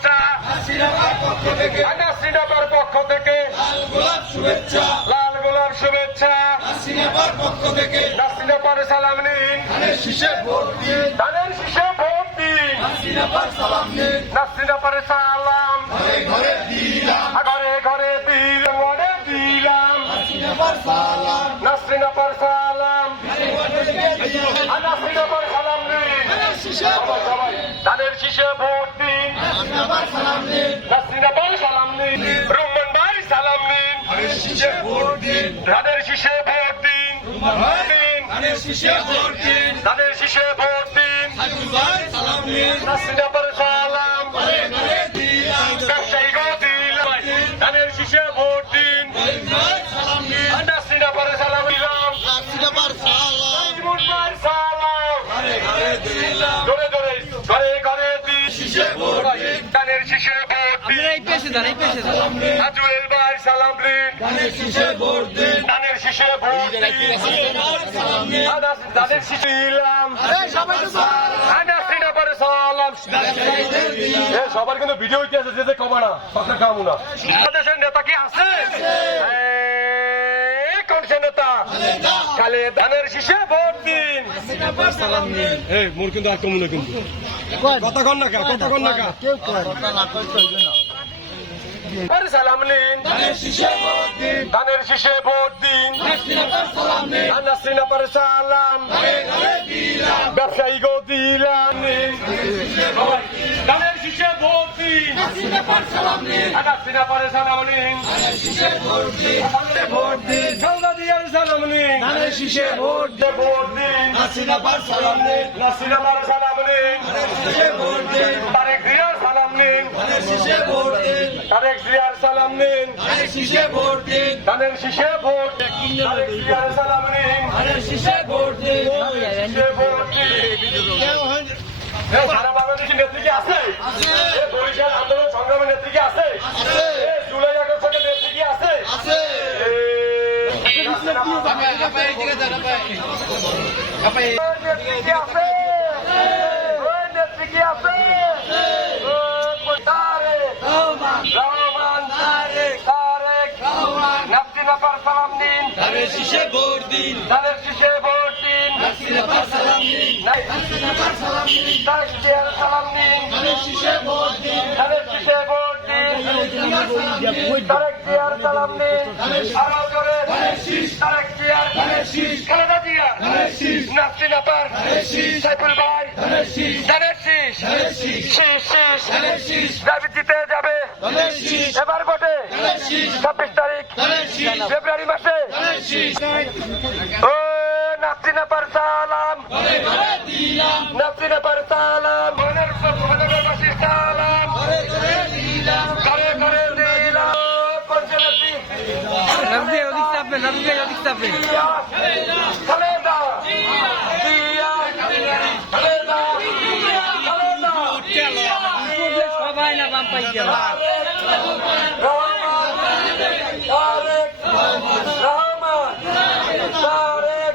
শুভেচ্ছা। পক্ষ থেকে। শুভেচ্ছা লাল গোলাপ শুভেচ্ছা। হাসিনার পক্ষ থেকে নাসরিনাপার সালাম নিন। ধানের শীষে ভোট দিন। ধানের শীষে ভোট দিন হাসিনার সালাম। নিন নাসরিনাপার সালাম ঘরে ঘরে দিলাম ঘরে ঘরে দিলাম। ঘরে দিলাম হাসিনার সালাম নাসরিনাপার সালাম ঘরে দিলাম আর নাসরিনাপার সালাম নিন ধানের শীষে ভোট সালাম নিন নাসরিনাপার সালাম নিন রুম্মান ভাই সালাম নিন ধানের শীষে ভোট দিন। ধানের শীষে ভোট দিন। দিন ধানের শীষে ভোট দিন। ধানের শীষে ভোট দিন। হাজু ভাই সালাম নিন নাসরিনাপার সালাম। ঘরে ঘরে দিলাম। ব্যবসায়ী গো দিলাম। ধানের শীষে ভোট দিন। সালাম নিন আর সালাম। দিলাম হাসিনার সালাম। ইমন ভাই সালাম। ঘরে ঘরে দিলাম। সালাম আজুয়েল ভাই সালাম দিন। ধানের শীষে ভোট ধানের শীষে ভোট ধানের শীষে সবার কিন্তু ভিডিও আছে যে যে কমা না? সবটা খাব না। বাংলাদেশের নেতা কি আছে? ধানের শীষে ভোট দিন। মোর কিন্তু আর কমু না কিন্তু। কতক্ষণ না কা কতক্ষণ না। ভোট দিন ধানের শীষে ভোট দিন হাসিনার সালাম নিন সালাম ব্যবসায়ী গো দিলাম ধানের শীষে ভোট দিন সালাম নিন সালাম নিন ভোট দিন খালদা দিয়ার সালাম নিন ধানের শীষে ভোট দিন ভোট দিন সালাম নিন সালাম নিন ভোট দিন তারেক সালাম নিন ধানের শীষে ভোট তারেক জিয়ার সালাম নিন। ধানের শীষে ভোট দিন। ধানের শীষে ভোট তারেক জিয়ার সালাম নিন। ধানের শীষে ভোট দিন। শীষে ভোট দিন। সারা বাংলাদেশের নেত্রী কি আছে? বরিশাল আন্দোলন সংগ্রামের নেত্রী কি আছে? জুলাই আগস্টের নেত্রী কি আছে? নেত্রী কি আছে। ধানের শীষে ভোট দিন। ধানের শীষে ভোট দিন। হাসিনার সালাম দিন। নাই হাসিনার সালাম দিন। সালাম দিন শীষে ভোট দিন। শীষে ভোট দিন। সালাম দিন। তারেক জিয়ার সালাম আরও তারেক জিয়ার খালেদা ধানের শীষ সাইফুল ভাই। শীষ শীষ। দাবি জিতে যাবে। এবার ছাব্বিশ তারিখ ফেব্রুয়ারি মাসে। ও সালাম। দিলাম। নাফসিনাপার সালাম। মনের মনের পাশে সালাম। ঘরে ঘরে দিলাম। নবদে ওদিক চাপবে নবদে ওদিক চাপবে সবাই না বাম পাই গেল রহমান তারেক রহমান তারেক